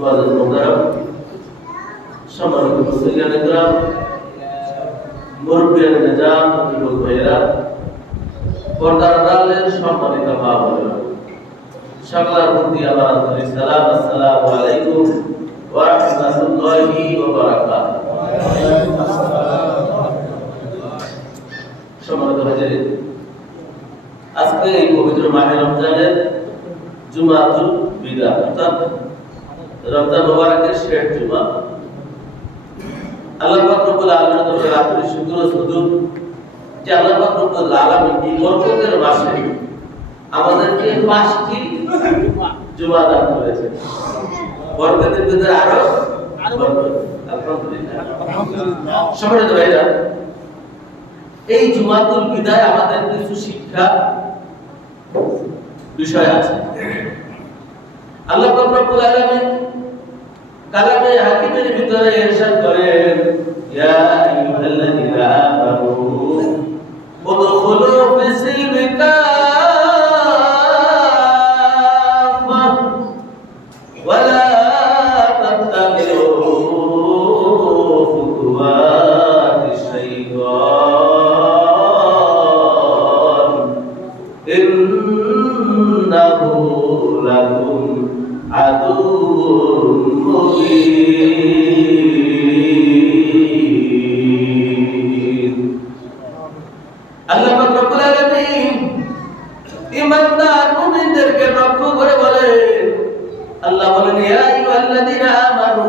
মুআজ্জিন মুহতারাম, সম্মানিত মুসলিয়ান ইকরাম, মুরব্বিয়ান নিজাম, যুবক ভাইয়েরা, পর্দার আড়ালের সম্মানিত মা বোনেরা, সকলের প্রতি আমার আন্তরিক সালাম। আসসালামু আলাইকুম ওয়া রাহমাতুল্লাহি ওয়া বারাকাতুহু। সম্মানিত হাজিরিন, আজকে এই পবিত্র মাহে রমজানের জুমাতুল বিদা অর্থাৎ রমজান মুবারকের শেষ জুমা। আল্লাহ পাক রব্বুল আলামিনের দরবারে লাখো শুকর ও সুজুদ যে আল্লাহ পাক রব্বুল আলামিন এই বরকতের মাসে আমাদেরকে 5টি জুমা দান করেছেন। বরকতের ভিতরে আরো বরকত, আলহামদুলিল্লাহ। সম্মানিত ভাইরা, এই জুমাতুল বিদায় আমাদের কিছু শিক্ষা বিষয় আছে। আল্লাহ পাক রব্বুল আলামিন কালামে হাকিমের ভিতরে ইরশাদ করেন, ইয়া আইয়ুহাল্লাযীনা আমানু উদখুলু ফিস-সিলমি কাফা ওয়া লা তাত্তাবিউ খুতুওয়াতিশ শাইতান ইন্নাহু লাকুম আদুউম মুবিন। আল্লাহ পাক রব্বুল আলামিন ঈমানদার মুমিনদেরকে লক্ষ্য করে বলেন, আল্লাহ বলেন, ইয়া আইয়ুহাল্লাযীনা আমানু,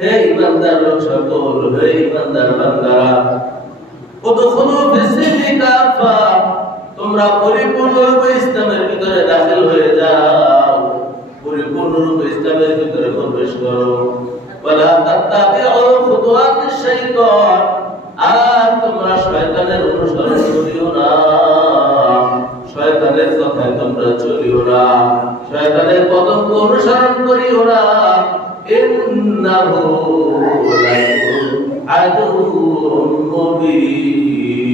হে ঈমানদার লোক সকল, হে ঈমানদার বান্দারা, উদখুলু ফিস-সিলমি কাফা, তোমরা পরিপূর্ণরূপে ইসলামের ভিতরে দাখিল হয়ে যাও, পরিপূর্ণরূপে ইসলামের ভিতরে প্রবেশ করো। ওয়ালা তাত্তাবিউ খুতুওয়াতিশ শাইতান, আর তোমরা শয়তানের অনুসরণ করিও না, শয়তানের কথায় তোমরা চলিও না, শয়তানের পদঙ্ক অনুসরণ করিও না। ইন্নাহু লাকুম আদুউম মুবিন,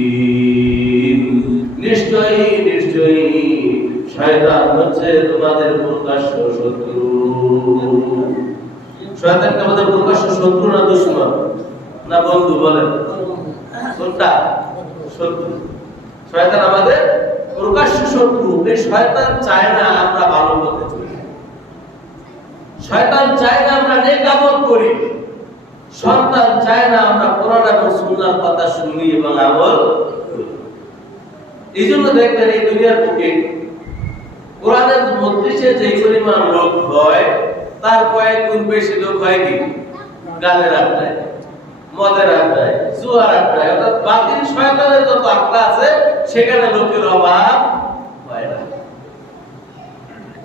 নিশ্চয়ই নিশ্চয়ই শয়তান হচ্ছে তোমাদের প্রকাশ্য শত্রু। শয়তান কি আমাদের প্রকাশ্য শত্রু না দুশমন না বন্ধু? বলেন কোনটা? শত্রু। শয়তান আমাদের প্রকাশ্য শত্রু। এই শয়তান চায় না আমরা ভালো পথে চলি, শয়তান চায় না আমরা নেক আমল করি, শয়তান চায় না আমরা কোরআন এবং সুন্নাহর কথা শুনি এবং আমল করি। এই জন্য দেখবেন এই দুনিয়ার বুকে কোরআনের মজলিসে যে পরিমাণ লোক হয় তার কয়েক গুণ বেশি লোক হয় কি গানের আড্ডায়, মদের আড্ডায়, জুয়ার আড্ডায়, অর্থাৎ বাতিল শয়তানের যত আড্ডা আছে সেখানে লোকের অভাব হয় না।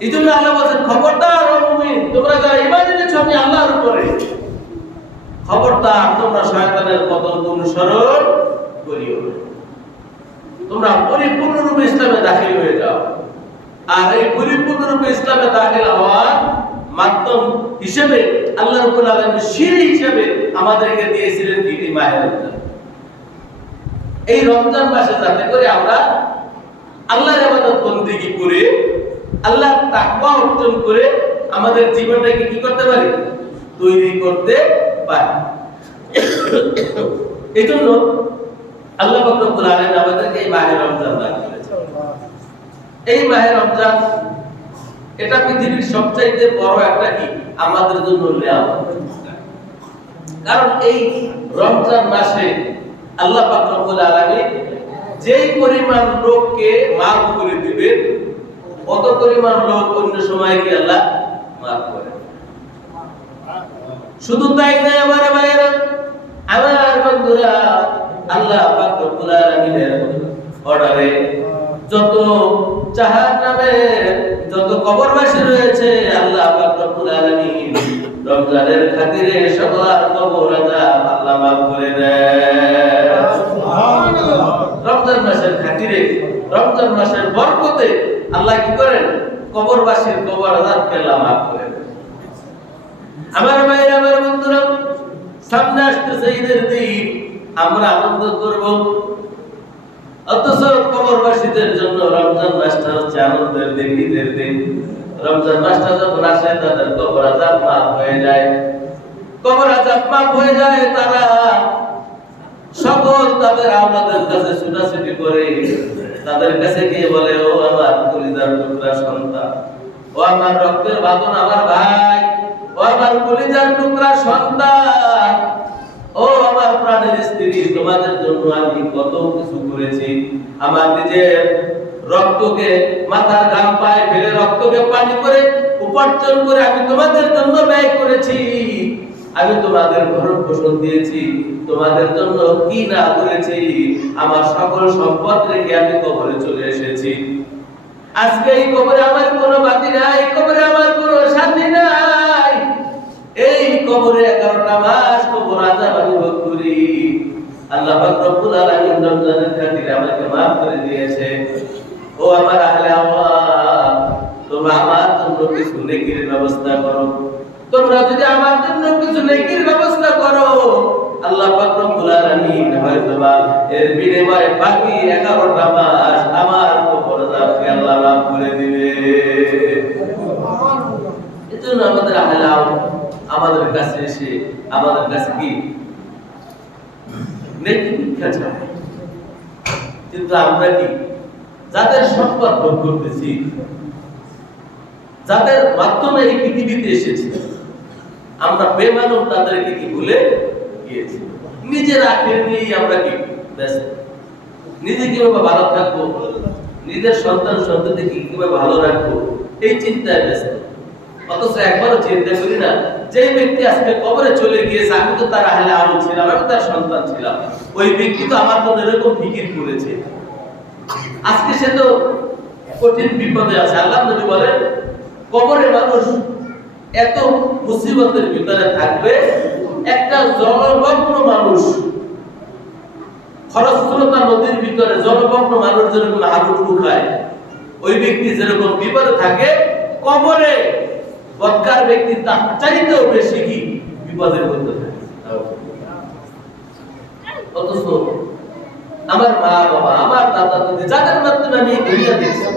এই জন্য আল্লাহ বলেন, খবরদার ও মুমিন, তোমরা যারা ঈমান এনেছো আমি আল্লাহর উপরে, খবরদার তোমরা শয়তানের পথ অনুসরণ করিও না, তোমরা পরিপূর্ণরূপে ইসলামে দাখিল হয়ে যাও। আর এই পরিপূর্ণরূপে ইসলামে দাখিল হওয়ার মাধ্যম হিসেবে আল্লাহ রাব্বুল আলামিন সিঁড়ি হিসেবে আমাদেরকে দিয়েছিলেন কি? মাহে রমজান। এই রমজান মাসে যাতে করে আমরা আল্লাহর ইবাদত বন্দেগী করে, আল্লাহর তাকওয়া অর্জন করে আমাদের জীবনটাকে কি করতে পারি? তৈরি করতে পারি। এজন্য আল্লাহ পাক রব্বুল আলামিন আমাদেরকে এই মাহে রমজান দান করেছেন। এই মাহে রমজান এটা পৃথিবীর সবচাইতে বড় একটা কি আমাদের জন্য নিয়ামত। কারণ এই রমজান মাসে আল্লাহ পাক রব্বুল আলামিন যেই পরিমাণ লোককে মাফ করে দিবেন কত পরিমাণ লোক অন্য সময় কি আল্লাহ মাফ করে। শুধু তাই নয় আমার ভাইয়েরা, আমার বন্ধুরা, আল্লাহ পাক রব্বুল আলামিনের অর্ডারে যত জাহান্নামের যত কবরবাসী রয়েছে আল্লাহ পাক রব্বুল আলামিন রমজানের খাতিরে সবার কবর আযাব আল্লাহ মাফ করে দেন। সুবহানাল্লাহ। রমজান মাসের খাতিরে, রমজান মাসের বরকতে আল্লাহ কি করেন? কবরবাসীর কবর আযাবকে আল্লাহ মাফ করে দেন। আমার ভাইরা, আমার বন্ধুরা, সামনে আসতেছে ঈদের দিন, আমরা আনন্দ করব, অথচ কবরবাসীদের জন্য রমজান মাসটা হচ্ছে আনন্দের দিন, ঈদের দিন। রমজান মাসটা যখন আসে তাদের কবর আযাব মাফ হয়ে মাপ হয়ে যায়, তারা সকল তাদের আমাদের কাছে ছুটাছুটি করে, তাদের কাছে গিয়ে বলে, ও আমার কলিজার টুকরা সন্তান, ও আমার রক্তের বাঁধন আমার ভাই, ও আমার কলিজার টুকরা সন্তান, ও আমার প্রাণের স্ত্রী, তোমাদের জন্য আমি কত কিছু করেছি। আমার নিজের রক্তকে, মাথার ঘাম পায়ে ফেলে রক্তকে পানি করে উপার্জন করে আমি তোমাদের জন্য ব্যয় করেছি। আমি তোমাদের ভরণ পোষণ দিয়েছি, তোমাদের জন্য কি না করেছি। আমার সকল সম্পদ রেখে আমি কবরে চলে এসেছি। আজকে এই কবরে আমার কোনো বাতি নাই, কবরে আমার কোনো শান্তি নাই। এই কবরে 11টা মাস কবর আযাব আমি ভোগ করি। আল্লাহ পাক রব্বুল আলামিন রমজানের খাতিরে আমাকে maaf করে দিয়েছে। ও আমার আহলে আওয়াম, তোমরা আমার জন্য কিছু নেকির ব্যবস্থা করো। তোমরা যদি আমার জন্য কিছু নেকির ব্যবস্থা করো, আল্লাহ পাক রব্বুল আলামিন হয়তোবা এর বিনিময়ে বাকি 11টা মাস আমার কবর আযাবকে আল্লাহ maaf করে দিবে। এজন্য আমাদের আহলে আওয়াম আমাদের কাছে এসে আমাদের কাছে কি নেকি ভিক্ষা চায়, কিন্তু আমরা কি যাদের সম্পদ ভোগ করতেছি, যাদের মাধ্যমে এই পৃথিবীতে এসেছি, আমরা বেমানুষ তাদেরকে কি ভুলে গিয়েছি। নিজের আখের নিয়েই আমরা কি ব্যস্ত, নিজে কিভাবে ভালো থাকবো, নিজের সন্তান সন্ততিকে কিভাবে ভালো রাখবো, এই চিন্তায় ব্যস্ত। অথচ একবারও চিন্তা করি না, যে ব্যক্তি আজকে কবরে চলে গিয়েছে, আমি তো তার আহলে আওয়াম ছিলাম, আমি তার সন্তান ছিলাম, ওই ব্যক্তি তো আমার জন্য এরকম ফিকির করেছে। আজকে সে তো কঠিন বিপদে আছে। আল্লাহ নবী বলেন, কবরে মানুষ এত মুসিবতের ভিতরে থাকবে, একটা জলমগ্ন মানুষ, খরস্রোতা নদীর ভিতরে জলমগ্ন মানুষ যেরকম হাবুডুবু খায়, ওই ব্যক্তি যেরকম বিপদে থাকে, কবরে বদকার ব্যক্তি তার চাইতেও বেশি কি বিপদের মধ্যে থাকে। অথচ আমার মা বাবা, আমার দাদা দাদি, যাদের মাধ্যমে আমি দুনিয়া দেখছি,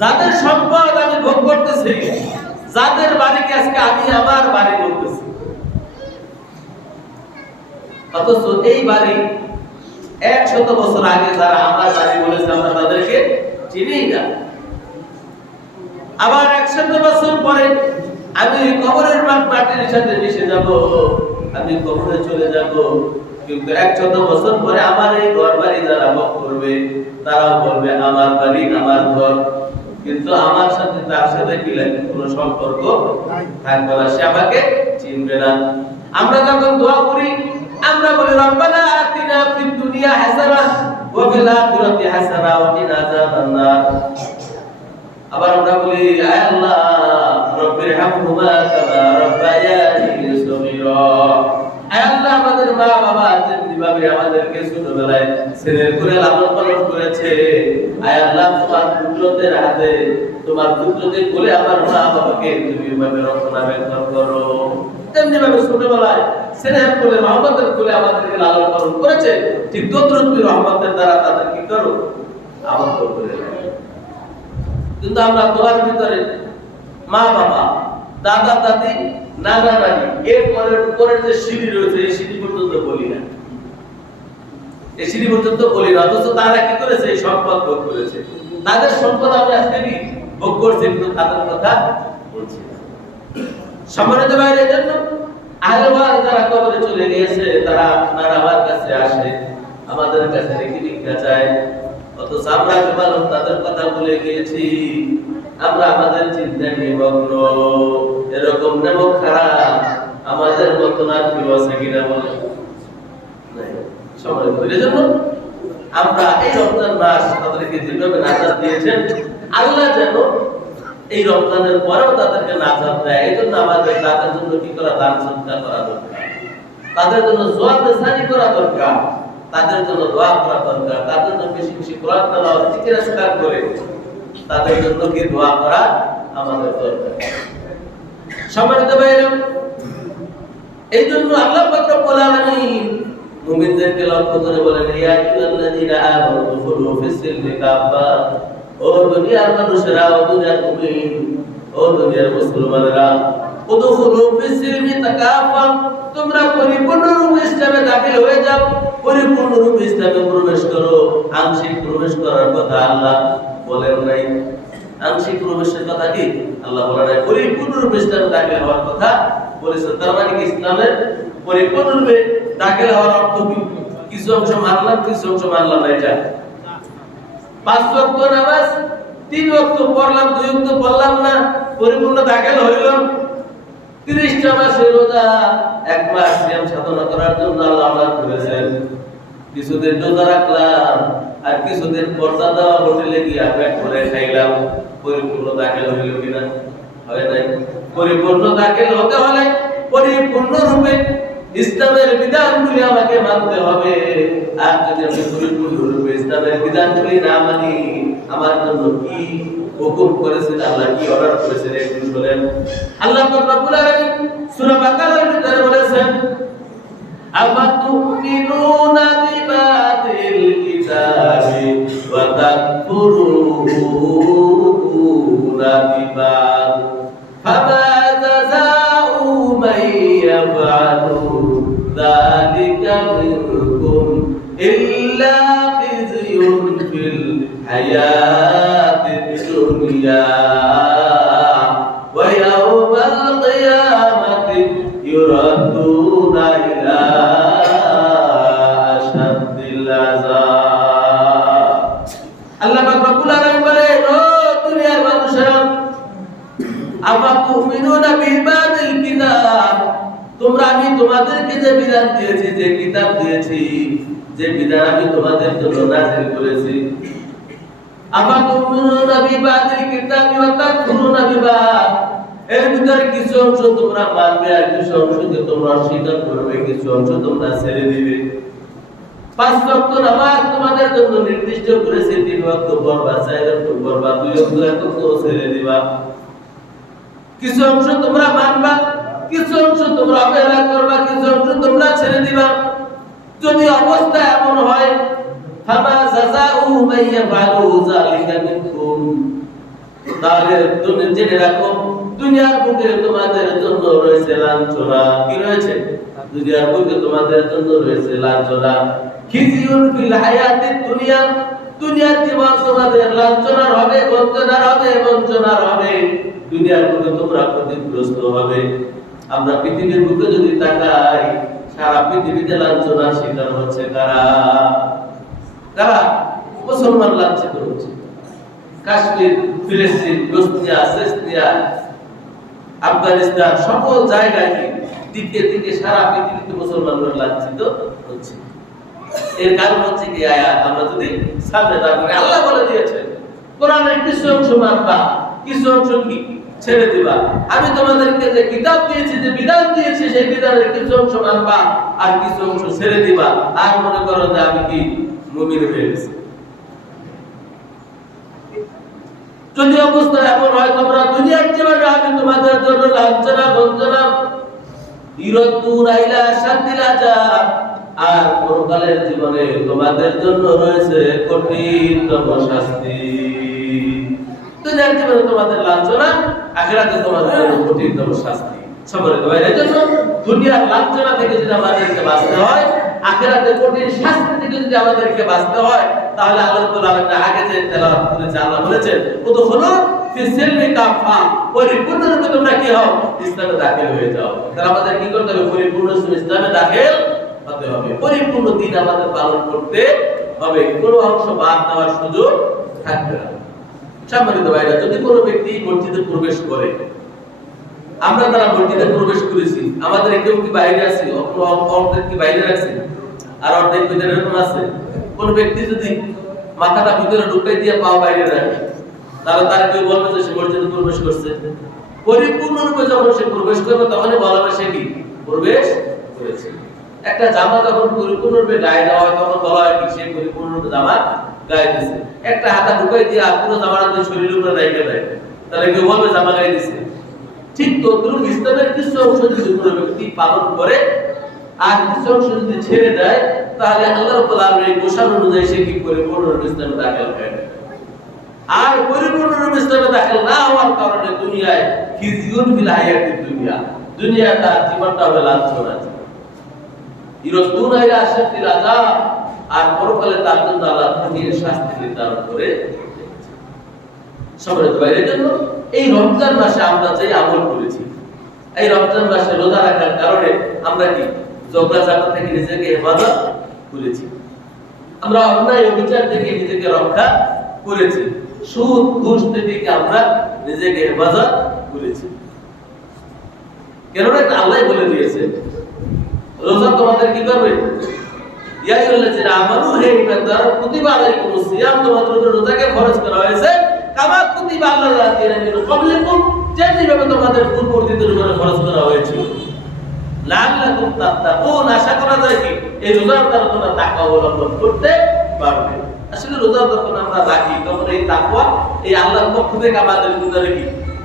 যাদের সম্পদ আমি ভোগ করতেছি, যাদের বাড়িকে আজকে আমি আমার বাড়ি বলতেছি, অথচ এই বাড়ি 100 বছর আগে যারা আমার বাড়ি বলেছে, আমরা তাদেরকে চিনি না। আবার 100 বছর পরে আমি কবরের মাটির সাথে মিশে যাব, আমি কবরে চলে যাব, কিন্তু 100 বছর পরে আমার এই ঘর বাড়ি যারা ভোগ করবে, তারাও বলবে আমার বাড়ি আমার ঘর, কিন্তু আমার সাথে তার সাথে কি লাগে কোনো সম্পর্ক থাকবে না, সে আমাকে চিনবে না। আমরা যখন দোয়া করি, আমরা বলি রব্বানা আতিনা ফিদ দুনিয়া হাসানাহ ওয়া ফিল আখিরাতি হাসানাহ ওয়া কিনা আযাবান্নার। আবার আমরা বলি, আয় আল্লাহ রব্বিরহামহুমা কামা রাব্বায়ানি সগীরা। আয় আল্লাহ, আমাদের মা বাবা যেভাবে আমাদেরকে ছোটবেলায় ছেলের করে লালন পালন করেছে, আয় আল্লাহ তোমার কুদরতের হাতে, তোমার কুদরতের কোলে আমার মা বাবাকে তুমি এভাবে রক্ষণাবেক্ষণ করো। তেমনি ভাবে ছোটবেলায় ছেলের কোলে রহমতের কোলে আমাদেরকে লালন পালন করেছে, ঠিক তদ্রুপ রহমতের দ্বারা তাদের কি করো আবদ্ধ করে রাখো। কিন্তু আমরা দোয়ার ভিতরে মা বাবা, দাদা দাদি, নানা নানি, এর পরের যে সিঁড়ি রয়েছে, এই সিঁড়ি পর্যন্ত বলি না, এই সিঁড়ি পর্যন্ত বলি না। অথচ তারা কি করেছে? এই সম্পদ ভোগ করেছে, তাদের সম্পদ আমি আজকে কি ভোগ করছি, কিন্তু তাদের কথা বলছি না। সম্মানিত ভাইয়ের জন্য আহলেওয়াল যারা কবরে চলে গিয়েছে, তারা আপনার আমার কাছে আসে, আমাদের কাছে নেকি ভিক্ষা চায়, অথচ আমরা কেবল তাদের কথা ভুলে গিয়েছি। আমরা আমাদের চিন্তায় নিমগ্ন, এরকম নেমক খারাপ আমাদের মতন আর কেউ আছে কিনা বলে সময় ধরে। জন্য আমরা এই রমজান মাস তাদেরকে যেভাবে নাজাত দিয়েছেন, আল্লাহ যেন এই রমজানের পরেও তাদেরকে নাজাত দেয়। এই জন্য আমাদের তাদের জন্য কি করা, দান সদকা করা দরকার, তাদের জন্য জোয়াবদারি করা দরকার, তাদের জন্য দোয়া করা দরকার, তাদের জন্য বেশি বেশি কোরআন তেলাওয়াত জিকির আজকার করে তাদের জন্য কি দোয়া করা আমাদের দরকার। সম্মানিত ভাইরা, এই জন্য আল্লাহ পাক রব্বুল আলামিন মুমিনদেরকে লক্ষ্য করে বলেন, ইয়া আইয়ুহাল্লাযীনা আমানু দুখুলু ফিস সিলমি কাফা, ও দুনিয়ার মানুষেরা, ও দুনিয়ার মুমিন, ও দুনিয়ার মুসলমানেরা, উদখুলু ফিস-সিলমি তাকাফা, তোমরা পরিপূর্ণরূপে ইসলামে দাখিল হয়ে যাও, পরিপূর্ণরূপে ইসলামে প্রবেশ করো। আংশিক প্রবেশ করার কথা আল্লাহ বলেন নাই। আংশিক প্রবেশের কথা কি আল্লাহ বলেন নাই, পরিপূর্ণরূপে ইসলামে দাখিল হওয়ার কথা বলেছেন। তার মানে কি ইসলামের পরিপূর্ণরূপে দাখিল হওয়ার অর্থ কি? কিছু অংশ মানলাম, কিছু অংশ মানলাম না। এটা 5 ওয়াক্ত নামাজ 3 ওয়াক্ত পড়লাম, 2 ওয়াক্ত পড়লাম না, পরিপূর্ণ দাখিল হইল। 30টা মাসের রোজা 1 মাস সিয়াম সাধনা করার জন্য আল্লাহ আমাদের করেছেন। কিছুদিন রোজা রাখলাম আর কিছুদিন পর্দা দেওয়া হোটেলে গিয়ে পেট ভরে খাইলাম, পরিপূর্ণ দাখিল হইল কিনা? হয় নাই। পরিপূর্ণ দাখিল হতে হলে পরিপূর্ণরূপে ইসলামের বিধানগুলি আমাকে মানতে হবে। আর যদি আমি পরিপূর্ণরূপে ইসলামের বিধানগুলি না মানি, আমার জন্য কি হুকুম করেছেন, আল্লাহ কি অর্ডার করেছেন একটু শুনেন। আল্লাহ পাক রব্বুল আলামিন সূরা বাকারার ভিতরে বলেছেন, আফাতুমিনুনা বিবাদিল কিতাবি ওয়া তাকফুরুনা বিবাদ ফামা জাযাউ মান ইয়াফআলু যালিকা মিনকুম ইল্লা খিzyun ফিল হায়াতিদ দুনিয়া ওয়া ইয়াওমাল কিয়ামাতি ইউরাদুনা ইলা আশাদ্দিল আযাব। আল্লাহ পাক রব্বুল আলামিন বলেন, ও দুনিয়ার মানুষেরা, আফাতুমিনুনা বিবাদিল কিতাব, তোমরা আমি তোমাদেরকে যে বিধান দিয়েছি, যে কিতাব দিয়েছি, যে বিধান আমি তোমাদের জন্য নাযিল করেছি, আফাতুমিনুনা বিবাদিল কিতাবি ওয়া তাকফুরুনা বিবাদ, এর ভিতরে কিছু অংশ তোমরা মানবে আর কিছু অংশকে তোমরা অস্বীকার করবে, কিছু অংশ তোমরা ছেড়ে দিবে। 5 ওয়াক্ত নামাজ তোমাদের জন্য নির্দিষ্ট করেছে, 3 ওয়াক্ত পড়বা, 4 ওয়াক্ত পড়বা, 2 ওয়াক্ত একত্র ছেড়ে দিবা। কিছু অংশ তোমরা মানবা, কিছু অংশ তোমরা অবহেলা করবা, কিছু অংশ তোমরা ছেড়ে দিবা। যদি অবস্থা এমন হয়, ফামা জাযাউ মান ইয়াফআলু যালিকা মিনকুম, তাহলে তুমি জেনে রাখো দুনিয়ার বুকে তোমাদের জন্য রয়েছে লাঞ্ছনা। কি রয়েছে? দুনিয়ার বুকে তোমাদের জন্য রয়েছে লাঞ্ছনা। খিজিউন ফিল হায়াতিদ দুনিয়া, দুনিয়ার জীবন তোমাদের লাঞ্ছনার হবে, বঞ্চনার হবে, বঞ্চনার হবে। দুনিয়ার বুকে তোমরা ক্ষতিগ্রস্ত হবে। আমরা পৃথিবীর বুকে যদি তাকাই, সারা পৃথিবীতে লাঞ্ছনার শিকার হচ্ছে কারা? কারা? মুসলমান লাঞ্ছিত হচ্ছে। কাশ্মীর, ফিলিস্তিন, বসনিয়া, চেচনিয়া, আফগানিস্তান, সকল জায়গায় দিকে দিকে সারা পৃথিবীতে মুসলমানরা লাঞ্ছিত হচ্ছে। এর কারণ হচ্ছে কি আয়াত আমরা যদি সামনে দাঁড়াই, আল্লাহ বলে দিয়েছেন কোরআনের কিছু অংশ মানবা, কিছু অংশ কি ছেড়ে দিবা। আমি তোমাদেরকে যে কিতাব দিয়েছি, যে বিধান দিয়েছি, সেই বিধানের কিছু অংশ মানবা আর কিছু অংশ ছেড়ে দিবা। আর মনে করো যে আমি কি মুমিন হয়ে গেছি। যদি অবস্থা এমন হয় তোমরা দুনিয়ার জীবনে আমি তোমাদের জন্য লাঞ্ছনা, বঞ্চনা, ইরাদুনা ইলা আশাদ্দিল আযাব, আর পরকালের জীবনে তোমাদের জন্য রয়েছে কঠিনতম শাস্তি। দুনিয়ার জীবনে তোমাদের লাঞ্ছনা, আখিরাতে তোমাদের জন্য কঠিনতম শাস্তি। সম্মানিত ভাই, এজন্য দুনিয়ার লাঞ্ছনা থেকে যদি আমাদেরকে বাঁচতে হয়, আখিরাতে কঠিন শাস্তি থেকে যদি আমাদেরকে বাঁচতে হয়, তাহলে আল্লাহ তাআলা আগে যে তেলাওয়াত করেছে, আল্লাহ বলেছেন উদখুলু ফিস-সিলমি কাফা, পরিপূর্ণরূপে তোমরা কি হও? ইসলামে দাখিল হয়ে যাও। তাহলে আমাদের কি করতে হবে? পরিপূর্ণ ইসলামে দাখিল হতে হবে। পরিপূর্ণ দিন আমাদের পালন করতে হবে, কোনো অংশ বাদ দেওয়ার সুযোগ থাকবে না। সম্মানিত ভাইরা, যদি কোনো ব্যক্তি মসজিদে প্রবেশ করে, আমরা তারা মসজিদে প্রবেশ করেছি, আমাদের কেউ কি বাইরে আছে? অর্ধেক কি বাইরে আছে আর অর্ধেক ভিতরে এরকম আছে? কোন ব্যক্তি যদি মাথাটা ভিতরে ঢুকাই দিয়ে পা বাইরে রাখে, তাহলে তার কেউ বলবে যে সে মসজিদে প্রবেশ করছে? পরিপূর্ণরূপে যখন সে প্রবেশ করবে তখনই বলা হবে সে কি প্রবেশ করেছে। একটা জামা যখন পরিপূর্ণরূপে গায়ে দেওয়া হয় তখন বলা হয় কি সে পরিপূর্ণরূপে জামা গায়ে দিয়েছে। একটা হাতা ঢুকাই দিয়ে আর পুরো জামাটা দিয়ে শরীরের উপরে রেখে দেয়, তাহলে কেউ বলবে জামা গায়ে দিয়েছে। ঠিক তদ্রুপ ইসলামের কিছু অংশ যদি কোনো ব্যক্তি পালন করে আর কিছু অংশ যদি ছেড়ে দেয়, তাহলে আল্লাহ রাব্বুল আলামিন এই ঘোষণা অনুযায়ী সে কি করে পরিপূর্ণ ইসলামে দাখিল হয়। আর পরিপূর্ণরূপে ইসলামে দাখিল না হওয়ার কারণে দুনিয়ায় খিজিউন ফিল হায়াতিদ দুনিয়া তার জীবনটা হবে লাঞ্ছনা। ইরসুন ইলা আশাদ্দিল আযাব, আর পরকালে তার জন্য আল্লাহ কঠিন শাস্তি নির্ধারণ করে। সম্মানিত ভাইদের জন্য এই রমজান মাসে আমরা যে আমল করেছি, এই রমজান মাসে রোজা রাখার কারণে আমরা কি জগড়া থেকে নিজেকে হেফাজত করেছি, আমরা অন্যায় অবিচার থেকে নিজেকে রক্ষা করেছি, সুদ ঘুষ থেকে আমরা নিজেকে হেফাজত করেছি। কেননা এটা আল্লাহ বলে দিয়েছে রোজা তোমাদের কি করবে, ইয়া আইয়ুহাল্লাযীনা আমানু, হে ঈমানদার, কুতিবা আলাইকুমুস সিয়াম, তোমাদের উপর রোজাকে ফরজ করা হয়েছে, কামা কুতিবা আলাল্লাযীনা মিন ক্বাবলিকুম, যেভাবে তোমাদের পূর্ববর্তীদের উপর ফরজ করা হয়েছিল, লাআল্লাকুম তাত্তাকুন, আশা করা যায় কি এই রোজার দ্বারা তোমরা তাকওয়া অবলম্বন করতে পারবে। আসলে রোজা যখন আমরা রাখি তখন এই তাকওয়া এই আল্লাহর পক্ষ থেকে আমাদের ভিতরে কি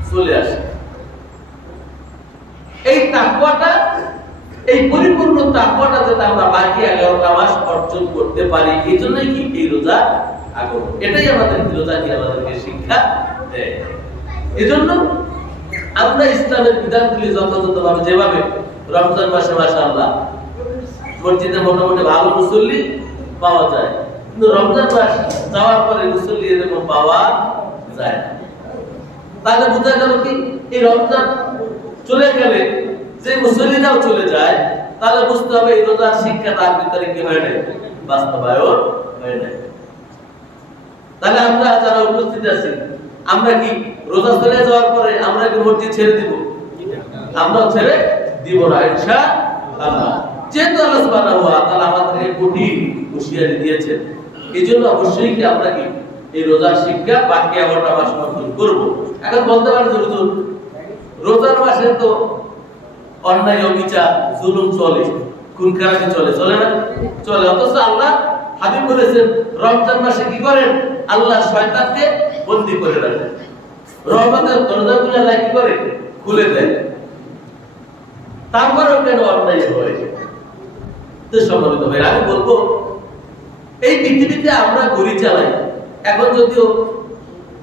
চলে আসে। এই তাকওয়াটা, এই পরিপূর্ণ তাকওয়াটা যাতে আমরা বাকি 11টা মাস অর্জন করতে পারি, এই জন্যই কি এই রোজা আগমন। এটাই আমাদের রোজা কি আমাদেরকে শিক্ষা দেয়। এজন্য আমরা ইসলামের বিধানগুলি যথাযথভাবে, যেভাবে রমজান মাসে মাশাআল্লাহ মসজিদে মোটামুটি ভালো মুসল্লি পাওয়া যায়, কিন্তু রমজান মাস যাওয়ার পরে মুসল্লি এরকম পাওয়া যায় না। তাহলে বোঝা গেল কি এই রমজান চলে গেলে যে মুসল্লিরাও চলে যায়, তাহলে বুঝতে হবে এই রোজার শিক্ষা তার ভিতরে কি হয় না, বাস্তবায়ন হয় না। তাহলে আমরা যারা উপস্থিত আছি, আমরা কি রোজা চলে যাওয়ার পরে আমরা কি মসজিদ ছেড়ে দিব? আমরা ছেড়ে দিব না ইনশাআল্লাহ। যেহেতু আল্লাহ সুবহানাহু ওয়া তাআলা আমাদেরকে কঠিন হুঁশিয়ারি দিয়েছেন, এইজন্য অবশ্যই কি আমরা কি এই রোজার শিক্ষা বাকি 11টা মাস অর্জন করব। এখন বলতে পারেন যে হুজুর রোজার মাসে তো অন্যায় অবিচার জুলুম চলে, খুন খারাপি চলে, চলে না? চলে। অথচ আল্লাহ হাবিব বলেছেন রমজান মাসে কি করেন, আল্লাহ শয়তানকে বন্দী করে রাখেন, রহমতের দরজাগুলো আল্লাহ কি করে খুলে দেয়। তারপরেও কেন অন্যায় হয়? তো সম্মানিত ভাই, আমি বলবো এই পৃথিবীতে আমরা ঘড়ি চালাই, এখন যদিও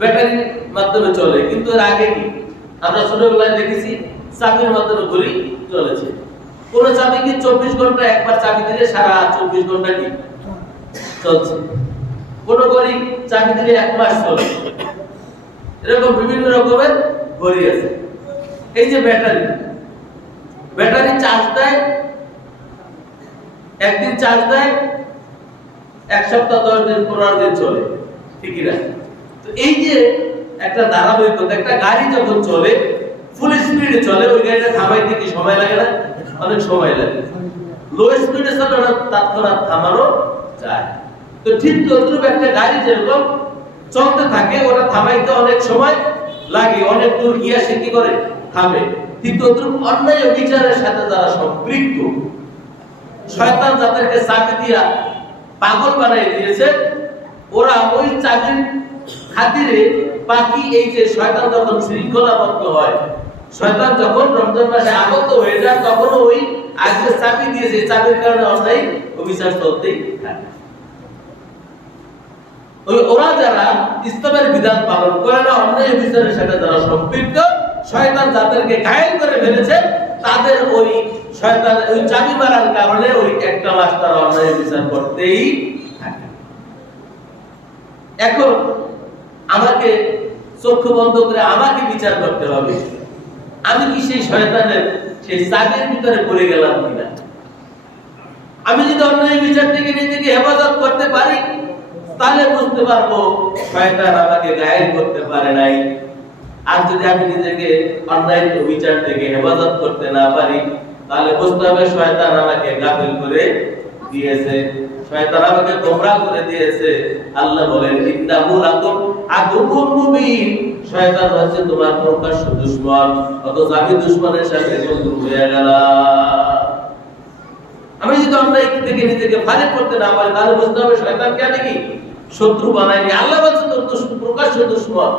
ব্যাটারির মাধ্যমে চলে, কিন্তু এর আগে কি আমরা ছোটবেলায় দেখেছি চাবির মাধ্যমে ঘড়ি চলেছে। কোন চাবি কি 24 ঘন্টা একবার চাবি দিলে সারা 24 ঘন্টা কি চলছে, কোন ঘড়ি চাবি দিলে 1 মাস চলে, এরকম বিভিন্ন রকমের ঘড়ি আছে। এই যে ব্যাটারি চার্জ দেয়, একদিন চার্জ দেয়, 1 সপ্তাহ 10 দিন 15 দিন চলে, ঠিকই না? তো এই যে একটা ধারাবাহিকতা, একটা গাড়ি যখন চলে ফুল স্পিডে চলে, ওই গাড়িটা থামাইতে কি সময় লাগে না? অনেক সময় লাগে। লো স্পিডে চলে না, তৎক্ষণাৎ থামানো যায়। তো ঠিক তদ্রূপ একটা গাড়ি যেরকম চলতে থাকে, ওটা থামাইতে অনেক সময় লাগে, অনেক দূর গিয়ে সে কি করে থামে। ঠিক তদ্রূপ অন্যায় বিচারের সাথে যারা সম্পৃক্ত, শয়তান যাদেরকে চাবি দিয়া পাগল বানাই দিয়েছে, ওরা ওই চাবির খাতিরে বাকি এই যে শয়তান যখন শৃঙ্খলাবদ্ধ হয়, শয়তান যখন রমজান মাসে আবদ্ধ হয়ে যায়, তখন ওই আগে চাবি দিয়েছে, চাবির কারণে অন্যায় অবিচার চলতেই থাকে। ওরা যারা ইসলামের বিধান পালন করে না, অন্যায় বিচারের সাথে যারা সম্পৃক্ত, শয়তান যাদেরকে ঘায়েল করে ফেলেছে, তাদের ওই শয়তান ওই চাবি মারার কারণে ওই একটা মাস তারা অন্যায় বিচার করতেই থাকে। এখন আমাকে চক্ষু বন্ধ করে আমাকে বিচার করতে হবে, আমি কি সেই শয়তানের সেই চাবির ভিতরে পড়ে গেলাম কিনা। আমি যদি অন্যায় বিচার থেকে নিজেকে হেফাজত করতে পারি, তাহলে বুঝতে পারবো শয়তান আমাকে ঘায়েল করতে পারে নাই। আর যদি আমি নিজেকে অন্যায় বিচার থেকে হেফাজত করতে না পারি, তাহলে বুঝতে হবে শয়তান আমাকে গাফিল করে দিয়েছে, শয়তান আমাকে গোমরাহ করে দিয়েছে। আল্লাহ বলেন ইন্নাহু লাকুম আদুউম মুবিন, শয়তান হচ্ছে তোমার প্রকাশ্য দুশমন, অথচ আমি দুশমনের সাথে বন্ধু হয়ে গেলাম। আমি যদি অন্যায় থেকে নিজেকে ফারিক করতে না পারি, তাহলে বুঝতে হবে শয়তানকে আমি কি শত্রু বানাইনি। আল্লাহ বলছেন তোর প্রকাশ্য দুশমন,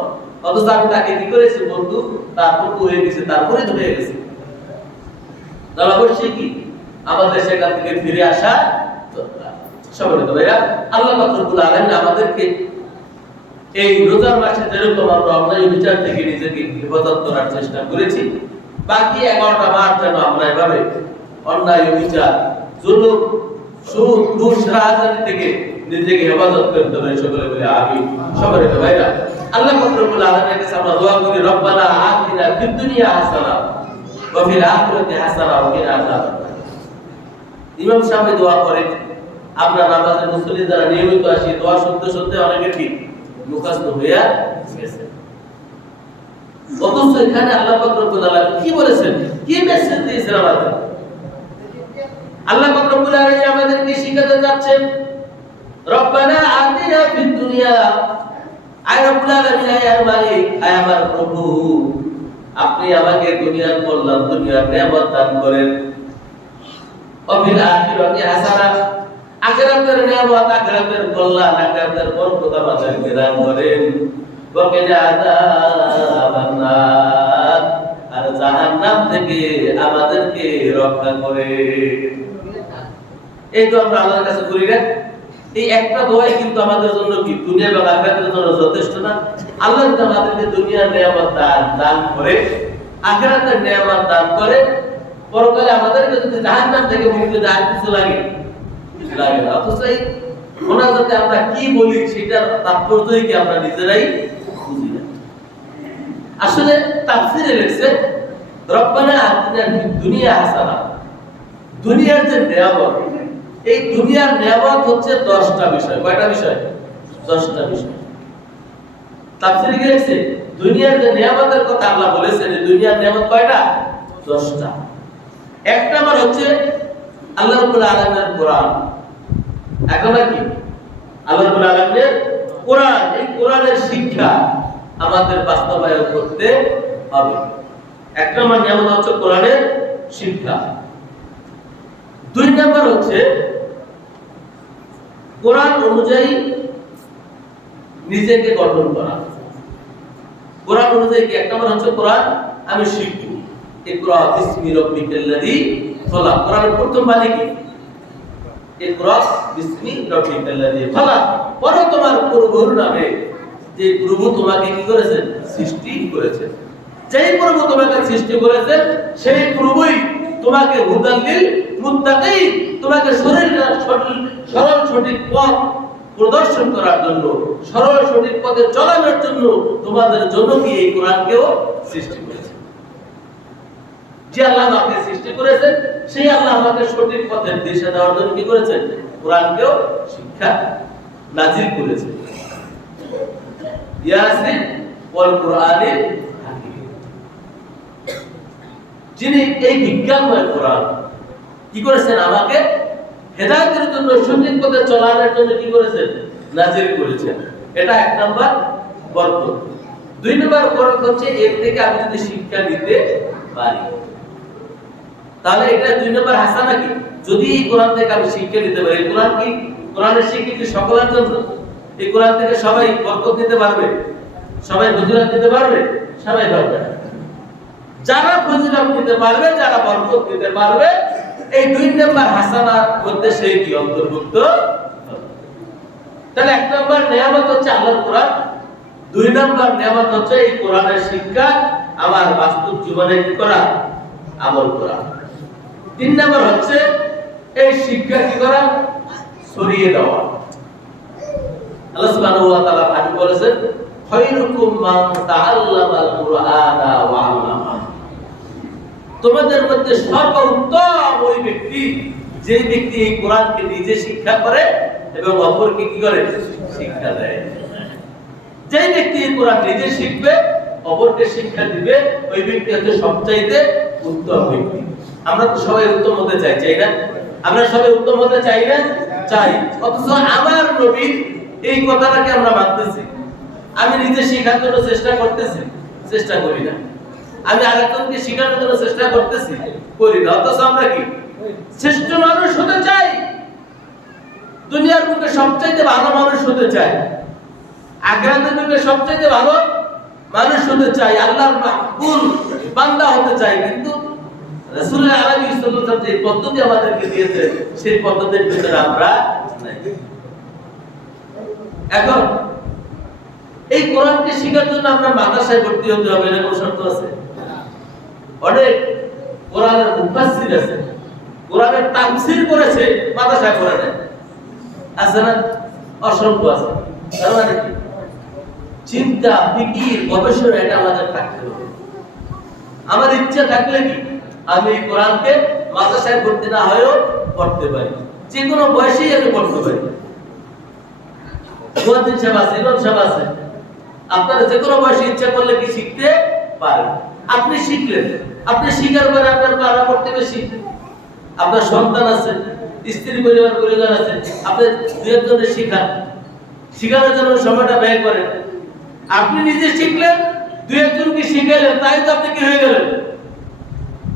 অথচ আমি তাকে কি করেছি বন্ধু, তার বন্ধু হয়ে গেছে, তার পরিচিত হয়ে গেছে। তাহলে অবশ্যই কি আমাদের সেখান থেকে ফিরে আসা দরকার। সম্মানিত ভাইরা, আল্লাহ পাক রব্বুল আলামিন আমাদেরকে এই রোজার মাসে যেরকম আমরা অন্যায় বিচার থেকে নিজেকে হেফাজত করার চেষ্টা করেছি, বাকি 11টা মাস যেন আমরা এভাবে অন্যায় বিচার, জুলুম, সুদ, ঘুষ, রাজনীতি থেকে নিজেকে হেফাজত করতে পারি। সকলে বলে আমিন। সকলে ভাইরা, আল্লাহ পাক রব্বুল আলামিনের কাছে আমরা দোয়া করি, রব্বানা আতিনা ফিদ দুনিয়া হাসানাহ ওয়া ফিল আখিরাতি হাসানাহ ওয়া কিনা আযাবান্নার। ইমাম সাহেব দোয়া করেন, আমরা নামাজে মুসল্লি যারা নিয়মিত আসি, দোয়া শুনতে শুনতে অনেকে ঠিক মুখস্থ হয়ে গেছে। অথচ এখানে আল্লাহ পাক রব্বুল আলামিন কি বলেছেন, কি মেসেজ দিয়েছেন আমাদের? আল্লাহ পাক রব্বুল আলামিন আমাদেরকে শিখাতে যাচ্ছেন, রব্বানা আতিনা ফিদ দুনিয়া, আয় রব্বুল আলামিন, আয় আমার মালিক, আয় আমার প্রভু, আপনি আমাকে দুনিয়ার কল্যাণ, দুনিয়ার নিয়ামত দান করেন। ওয়া ফিল আখিরাতি হাসানাহ, আখিরাতের নিয়ামত, আখিরাতের কল্যাণ, আখিরাতের বরকত আমাদেরকে দান করেন। ওয়া কিনা আযাবান্নার, আর জাহান্নাম থেকে আমাদেরকে রক্ষা করেন। এই তো আমরা আল্লাহর কাছে করি না? এই একটা দোয়াই কিন্তু আমাদের জন্য কি দুনিয়া এবং আখিরাতের জন্য যথেষ্ট না? আল্লাহ যদি আমাদেরকে দুনিয়ার নিয়ামত দান করে, আখিরাতের নিয়ামত দান করে, পরকালে আমাদেরকে যদি জাহান্নাম থেকে মুক্তি দেয়, আর কিছু লাগে না। অথচ এই মোনাজাতে আমরা কি বলি সেটার তাৎপর্যই কি আমরা নিজেরাই বুঝি না। আসলে তাফসীরে লিখছে, রব্বানা আতিনা ফিদ দুনিয়া হাসানাহ, দুনিয়ার যে নিয়ামত, এই দুনিয়ার নিয়ামত হচ্ছে 10টা বিষয়। কয়টা বিষয়? 10টা বিষয়। তাফসীরে কি লিখছে, দুনিয়ার যে নিয়ামতের কথা আল্লাহ বলেছেন, এই দুনিয়ার নিয়ামত কয়টা? 10টা। এক নাম্বার হচ্ছে আল্লাহ রাব্বুল আলামিনের কোরআন। এক নাম্বার কি? আল্লাহ রাব্বুল আলামিনের কোরআন। এই কোরআনের শিক্ষা আমাদের বাস্তবায়ন করতে হবে। এক নাম্বার নিয়ামত হচ্ছে কোরআনের শিক্ষা। দুই নাম্বার হচ্ছে কোরআন অনুযায়ী নিজেকে গঠন করা। কোরআন অনুযায়ী কি? এক নাম্বার হচ্ছে কোরআন আমি শিখব। ইকরা বিসমি রাব্বিকাল্লাযী খলাক। কোরআনের প্রথম বাণী কি? ইকরা বিসমি রাব্বিকাল্লাযী খলাক। পড়ো তোমার প্রভুর নামে, যে প্রভু তোমাকে কি করেছেন? সৃষ্টি করেছেন। যেই প্রভু তোমাকে সৃষ্টি করেছেন, সেই প্রভুই তোমাকে হুদাল্লিল মুত্তাকিন, তোমাকে সরল সঠিক পথ প্রদর্শন করার জন্য, সরল সঠিক পথে চলানোর জন্য তোমাদের জন্য কি এই কোরআনকেও সৃষ্টি করেছেন। যে আল্লাহ আমাকে সৃষ্টি করেছেন, সেই আল্লাহ আমাকে সঠিক পথের দিশা দেওয়ার জন্য কি করেছেন? কোরআনকেও শিক্ষা নাজিল করেছেন। ইয়াসিন ওয়াল কুরআনিল হাকিম, যিনি এই বিজ্ঞানময় কোরআন কি করেছেন? আমাকে হেদায়েতের জন্য, সঠিক পথে চলানোর জন্য কি করেছেন? নাজিল করেছেন। এটা এক নাম্বার বরকত। দুই নাম্বার বরকত হচ্ছে এর থেকে আমি যদি শিক্ষা নিতে পারি, তাহলে এটা দুই নাম্বার হাসানা কি? যদি এই কোরআন থেকে আমি শিক্ষা নিতে পারি। কোরআন কি? কোরআনের শিক্ষা কি সকলের জন্য? এই কোরআন থেকে সবাই বরকত নিতে পারবে? সবাই ফজিলত নিতে পারবে? সবাই পারবে না। যারা ফজিলত নিতে পারবে, যারা বরকত নিতে পারবে, এই দুই নাম্বার হাসানার মধ্যে সেই কি অন্তর্ভুক্ত? তাহলে এক নাম্বার নিয়ামত হচ্ছে আল্লাহর কোরআন, দুই নাম্বার নিয়ামত হচ্ছে এই কোরআনের শিক্ষা আমার বাস্তব জীবনে কি করা? আমল করা। তিন নাম্বার হচ্ছে এই শিক্ষা কি করা? ছড়িয়ে দেওয়া। আল্লাহ সুবহানাহু ওয়া তাআলা হাদিস বলেছেন, খায়রুকুম মান তাআল্লামাল কুরআনা ওয়া আল্লামা। তোমাদের মধ্যে সর্বোত্তম ওই ব্যক্তি, যে ব্যক্তি এই কোরআনকে নিজে শিক্ষা করে এবং অপরকে কি করে? শিক্ষা দেয়। যে ব্যক্তি এই কোরআন নিজে শিখবে, অপরকে শিক্ষা দিবে, ওই ব্যক্তি হচ্ছে সবচাইতে উত্তম ব্যক্তি। আমরা তো সবাই উত্তম হতে চাই, চাই না? আমরা সবাই উত্তম হতে চাই না? চাই। অথচ আমার নবী এই কথাটাকে আমরা মানতেছি। আমি নিজে শেখার জন্য চেষ্টা করতেছি, চেষ্টা করি না। আমি আরেকজনকে শেখানোর জন্য চেষ্টা করতেছি, করি না। অথচ আমরা কি? শ্রেষ্ঠ মানুষ হতে চাই, দুনিয়ার বুকে সবচাইতে ভালো মানুষ হতে চাই, আখিরাতের বুকে সবচাইতে ভালো মানুষ হতে চাই, আল্লাহর মাহবুব বান্দা হতে চাই। কিন্তু রাসূল আরবি সাল্লাল্লাহু আলাইহি ওয়াসাল্লাম যে পদ্ধতি আমাদেরকে দিয়েছে, সেই পদ্ধতির ভিতরে আমরা নাই। এখন এই কোরআনকে শেখার জন্য আমরা মাদ্রাসায় ভর্তি হতে হবে, এরকম শর্ত আছে? অনেক কোরআনের মুফাসসির আছে, কোরআনের তাফসীর করেছে, মাদ্রাসায় পড়ে নাই, আছে না? অসংখ্য আছে। তার মানে কি? চিন্তা, ফিকির, গবেষণা এটা আমাদের থাকতে হবে। আমার ইচ্ছা থাকলে কি আমি কোরআনকে মাদ্রাসায় ভর্তি না হয়েও পড়তে পারি, যে কোনো বয়সেই আমি পড়তে পারি। মুয়াজ্জিন সাহেব আছে, ইমাম সাহেব আছে, আপনারা যে কোনো বয়সে ইচ্ছা করলে কি শিখতে পারেন। আপনি শিখলেন, আপনি শিখার পরে আপনার পাড়া পড়তে বেশি, আপনার সন্তান আছে, স্ত্রী পরিবার আছে, আপনি দুই একজনের শিখান, শিখানোর জন্য সময়টা ব্যয় করেন। আপনি নিজে শিখলেন, দুই একজনকে শিখাইলেন, তাই তো আপনি কি হয়ে গেলেন?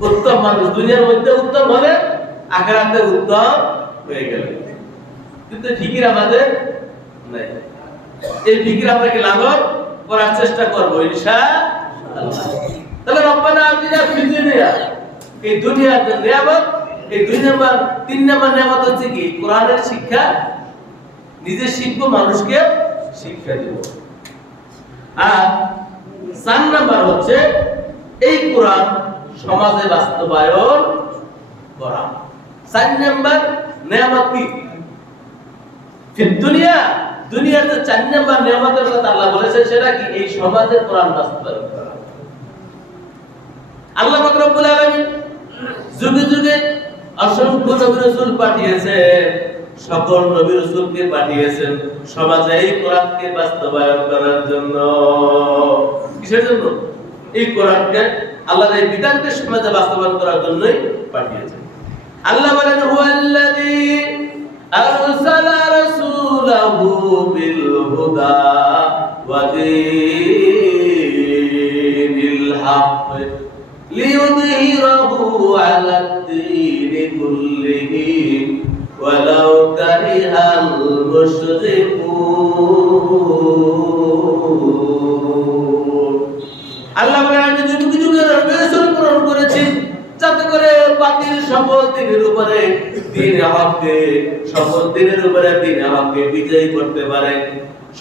উত্তম মানুষ। দুনিয়ার মধ্যে উত্তম হলে আখিরাতে উত্তম হয়ে গেলেন। কিন্তু ফিকির আমাদের নাই। এই ফিকির আমরা কি লালন করার চেষ্টা করব ইনশাআল্লাহ। তাহলে রব্বানা আতিনা ফিদ দুনিয়া, এই দুনিয়ার যে নিয়ামত, এই তিন নম্বর নিয়ামত হচ্ছে কি? কোরআনের শিক্ষা। নিজে শিখবো, মানুষকে শিক্ষা দেব। আর 4 নাম্বার হচ্ছে এই কোরআন সমাজে বাস্তবায়ন করা। 4 নাম্বার নিয়ামত কি? ফিদ দুনিয়া, দুনিয়ার যে 4 নাম্বার নিয়ামতের কথা আল্লাহ বলেছেন সেটা কি? এই সমাজে কোরআন বাস্তবায়ন করা। আল্লাহ পাক রব্বুল আলামিন যুগে যুগে অসংখ্য নবী রাসূল পাঠিয়েছেন, সকল নবী রাসূলকে পাঠিয়েছেন সমাজে এই কোরআনকে বাস্তবায়ন করার জন্য। কিসের জন্য? এই কোরআনকে, আল্লাহর এই বিধানকে সমাজে বাস্তবায়ন করার জন্যই পাঠিয়েছেন। আল্লাহ বলেন হুয়াল্লাযী আরসালা রাসূলাহু বিল হুদা ওয়া দীনিল হক লিইয়ুযহিরাহু আলাদ দীনি কুল্লিহি ওয়ালাউ কারিহাল মুশরিকুন। আল্লাহ বলেন আমি যুগ যুগের রাসূল প্রেরণ করেছি যাতে করে বাতিল সকল দিনের উপরে দ্বীনে হককে, সকল দিনের উপরে দ্বীনে হককে বিজয়ী করতে পারে।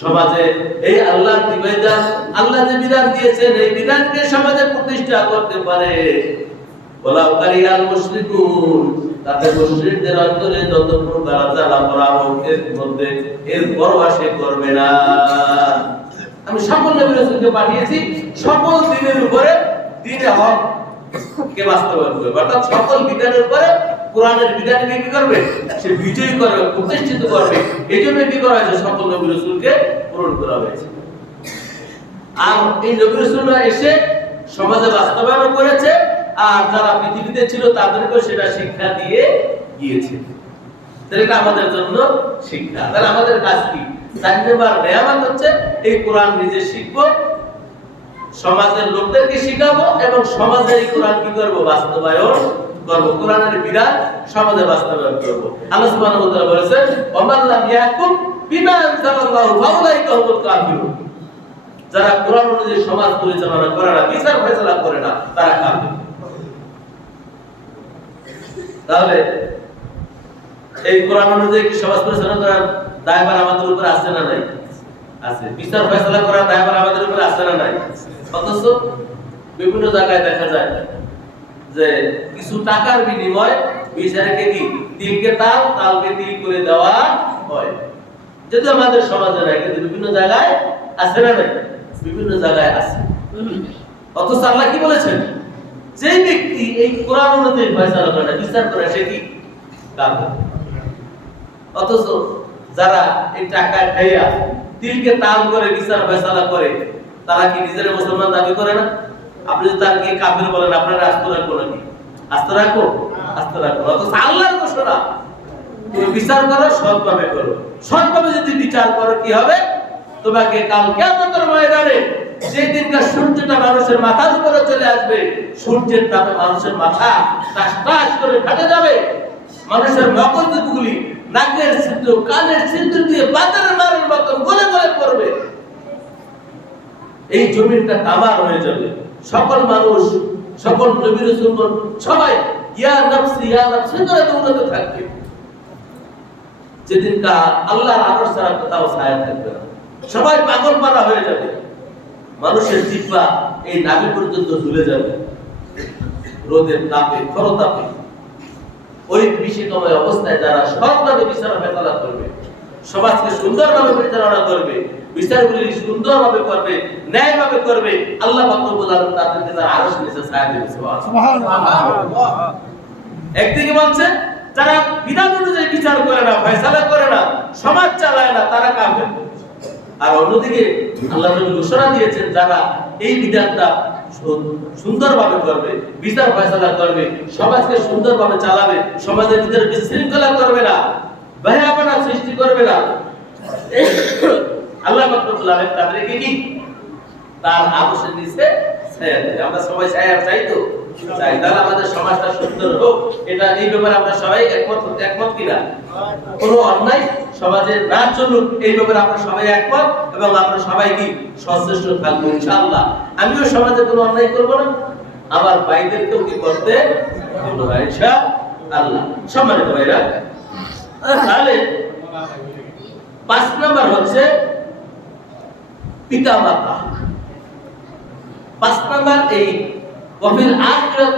সমাজে এই আল্লাহর বিধান, আল্লাহ যে বিধান দিয়েছেন এই বিধানকে সমাজে প্রতিষ্ঠা করতে পারে। ওয়ালাউ কারিহাল মুশরিকুন, তাতে মুশরিকদের অন্তরে যত প্রকার জ্বালা পোড়া হোক এর মধ্যে এর পরোয়া সে করবে না। আমি সকল নবী রাসূলকে পাঠিয়েছি সকল দিনের উপরে দ্বীনে হক কে বাস্তবায়ন করবে, অর্থাৎ সকল বিধানের উপরে কোরআনের বিধানকে কি করবে? সে বিজয়ী করবে, প্রতিষ্ঠিত করবে। এই জন্য কি করা হয়েছে? সকল নবী রাসূলকে প্রেরণ করা হয়েছে। আর এই নবী রাসূলরা এসে সমাজে বাস্তবায়ন করেছে, আর যারা পৃথিবীতে ছিল তাদেরকেও সেটা শিক্ষা দিয়ে গিয়েছে। তাহলে এটা আমাদের জন্য শিক্ষা। তাহলে আমাদের কাজ কি? 4 নম্বর নিয়ামত হচ্ছে এই কোরআন নিজে শিখবো, সমাজের লোকদেরকে শিখাবো, এবং সমাজে এই কোরআন কি করবো? বাস্তবায়ন করবো। কোরআনের বিধান সমাজে বাস্তবায়ন করবো। আল্লাহ সুবহানাহু ওয়া তাআলা বলেছেন ওয়ামান লাম ইয়াহকুম বিমা আনজালাল্লাহু ফাউলাইকা হুমুল কাফিরুন। যারা কোরআন অনুযায়ী সমাজ পরিচালনা করে না, বিচার ফয়সালা করে না, তারা কাফির। তাহলে এই কোরআন অনুযায়ী কি সমাজ পরিচালনা করার দায়ভার আমাদের উপর আছে না নাই? আছে। বিচার ফয়সালা করার দায়ভার আমাদের উপর আছে না নাই? অথচ বিভিন্ন জায়গায় দেখা যায় যে কিছু টাকার বিনিময়ে বিচারকে কি তিলকে তাল, তালকে তিল করে দেওয়া হয়। যদি আমাদের সমাজে নাই, কিন্তু বিভিন্ন জায়গায় আছে না নাই? বিভিন্ন জায়গায় আছে। অথচ আল্লাহ কি বলেছেন? যে ব্যক্তি এই কোরআন অনুযায়ী ফয়সালা করে না, বিচার করে, সে কি কাফের। অথচ যারা এই টাকা খাইয়া তিলকে তাল করে বিচার ফয়সালা করে, তারা কি নিজের মুসলমান দাবি করে না? আপনি যদি তাকে কাফের বলেন, আপনারা আস্থা রাখবো নাকি? আস্থা রাখো, আস্থা রাখো। অথচ আল্লাহর ঘোষণা, তুমি বিচার করো, সৎভাবে করো। সৎভাবে যদি বিচার করো কি হবে? তোমাকে কাল কিয়ামতের ময়দানে যেদিনকার সূর্যটা মানুষের মাথার উপরে চলে আসবে, সূর্যের তাপে মানুষের মাথা টাস টাস করে ফাটে যাবে, মানুষের মগজগুলি নাকের ছিদ্র, কানের ছিদ্র দিয়ে বাজারের মারের মতন গলে গলে পড়বে। এই জমিনটা তামার হয়ে যাবে। সকল মানুষ, সকল নবী রাসূলগণ সবাই ইয়া নাফসি করে দৌড়াতে থাকবে। যেদিনকা আল্লাহর আরশ ছাড়া কোথাও ছায়া থাকবে না। সবাই পাগল পারা হয়ে যাবে, মানুষের জিহ্বা এই নাভি পর্যন্ত ঝুলে যাবে রোদের তাপে, খরতাপে। ওই বিশিতময় অবস্থায় যারা সৎভাবে বিচার ফেসলা করবে, সমাজকে সুন্দরভাবে পরিচালনা করবে, বিচারগুলি সুন্দরভাবে করবে, ন্যায়ভাবে করবে, আল্লাহ পাক রব্বুল আলামিন তাদেরকে তার আরশের নিচে ছায়া দেবে। সুবহানাল্লাহ। একদিকে বলছে যারা বিধান অনুযায়ী বিচার করে না, ফয়সালা করে না, সমাজ চালায় না, তারা কাফের। আর অন্যদিকে আল্লাহ নবী ঘোষণা দিয়েছেন যারা এই বিধানটা সুন্দরভাবে করবে, বিচার ফয়সালা করবে, সমাজকে সুন্দরভাবে চালাবে, সমাজের ভিতরে বিশৃঙ্খলা করবে না, ভয়াবনা সৃষ্টি করবে না, আল্লাহ পাক রব্বুল আলামিন তাদেরকে কি তার আরশের নিচে ছায়া দেবে। আমরা সবাই ছায়া চাই তো? চাই। তাহলে আমাদের সমাজটা সুন্দর হোক, এটা এই ব্যাপারে আমরা সবাই একমত কিনা? কোনো অন্যায় সমাজে না চলুক, এই ব্যাপারে আমরা সবাই একমত, এবং আমরা সবাই কি সচেষ্ট থাকবো ইনশাআল্লাহ। আমিও সমাজে কোনো অন্যায় করব না, আমার ভাইদেরকেও কি করতে দেব না ইনশাআল্লাহ। সম্মানিত ভাইরা, তাহলে 5 নাম্বার হচ্ছে পিতা মাতা। 5 নাম্বার এই ওয়াফিল আখিরাত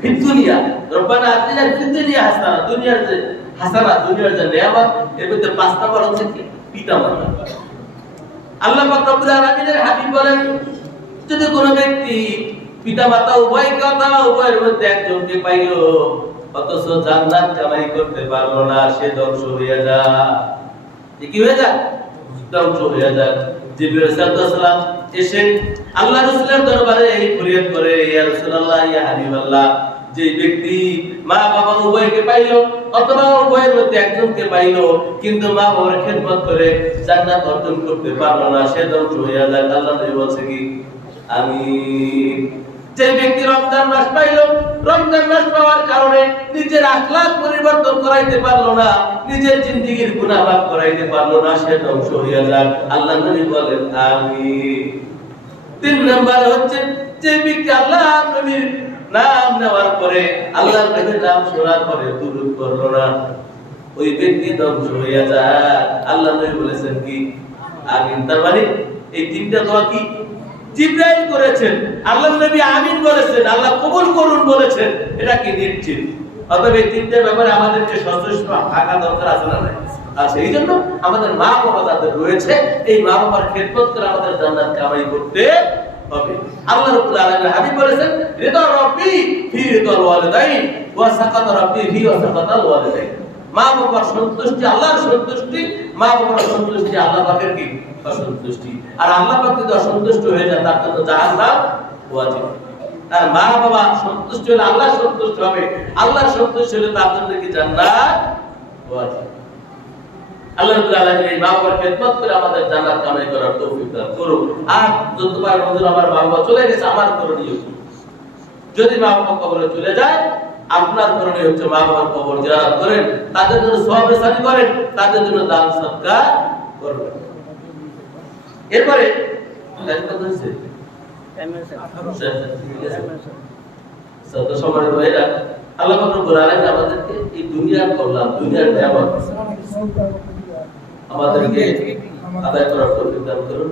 ফিদ দুনিয়া রব্বানা আতিনা ফিদ দুনিয়া হাসানা, দুনিয়ার যে হাসানা, দুনিয়ার যে নিয়ামত, এর মধ্যে 5 নাম্বার হচ্ছে কি পিতা মাতা। আল্লাহ পাক রব্বুল আলামিনের হাবিব বলেন যদি কোনো ব্যক্তি পিতা মাতা উভয়ের মধ্যে একজনকে পাইল, অথচ জান্নাত কামাই করতে পারলো না, সে ধ্বংস হয়ে যায়। কি হয়ে যায়? ধ্বংস হয়ে যায়। জিবরিল আলাইহিস সালাম এসে আল্লাহ রাসূলের দরবারে এই ফরিয়াদ করে, ইয়া রাসূলুল্লাহ, ইয়া হাবিবাল্লাহ, যে ব্যক্তি মা বাবা উভয়কে পাইল অথবা উভয়ের মধ্যে একজনকে পাইল, কিন্তু মা বাবার খেদমত করে জান্নাত অর্জন করতে পারলো না, সে ধ্বংস হয়ে যায়। আল্লাহ নবী বলছে কি আমিন। যে ব্যক্তি রমজান মাস পাইল, রমজান মাস পাওয়ার কারণে নিজের আখলাক পরিবর্তন করাইতে পারলো না, নিজের জিন্দেগীর গুনাহ মাফ করাইতে পারলো না, সে ধ্বংস হয়ে যায়। আল্লাহ নবী বলেন আমিন। 3 নাম্বার হচ্ছে যে ব্যক্তি আল্লাহ নবীর নাম নেওয়ার পরে, আল্লাহ নবীর নাম শোনার পরে দুরূদ পড়লো না, ওই ব্যক্তি ধ্বংস হয়ে যায়। আল্লাহ নবী বলেছেন কি আমিন। তার মানে এই 3টা দোয়া কি জিবরাইল করেছেন, আল্লাহ নবী আমিন বলেছেন, আল্লাহ কবুল করুন বলেছেন, এটা কি নিশ্চিত। অতএব এই 3টা ব্যাপারে আমাদেরকে সচেষ্ট থাকা দরকার আছে না নাই? আছে। এই জন্য আমাদের মা বাবা যাদের রয়েছে, এই মা বাবার খেদমত করে আমাদের জান্নাত কামাই করতে হবে। আল্লাহ রাব্বুল আলামিন হাবিব বলেছেন রিদা রাব্বি ফি রিদাল ওয়ালিদাইন ওয়া সাকাত রাব্বি ফি ওয়া সাকাতাল ওয়ালিদাইন। মা বাবার সন্তুষ্টি আল্লাহর সন্তুষ্টি, মা বাবার সন্তুষ্টি আল্লাহ পাকের কি অসন্তুষ্টি। আর আল্লাহ পাক যদি অসন্তুষ্ট হয়ে যায় তার জন্য জাহান্নাম ওয়াজিব। আর মা বাবা সন্তুষ্ট হলে আল্লাহ সন্তুষ্ট হবে, আল্লাহ সন্তুষ্ট হলে তার জন্য কি জান্নাত ওয়াজিব। আল্লাহ রাব্বুল আলামিন এই মা বাবার খেদমত করে আমাদের জান্নাত কামাই করার তৌফিক দান করুন। আর যতবার হুজুর আমার মা বাবা চলে গেছে, আমার করণীয় কি? যদি মা বাবা কবরে চলে যায়, আপনার করণীয় হচ্ছে মা বাবার কবর জিয়ারত করেন, তাদের জন্য সওয়াব সানি করেন, তাদের জন্য দান সদকা করবেন। এরপরে সম্মানিত ভাইরা, আল্লাহ পাক রব্বুল আলামিন আমাদেরকে এই দুনিয়ার কল্যাণ, দুনিয়ার নিয়ামত আমাদেরকে আদায় করার তৌফিক দান করুন।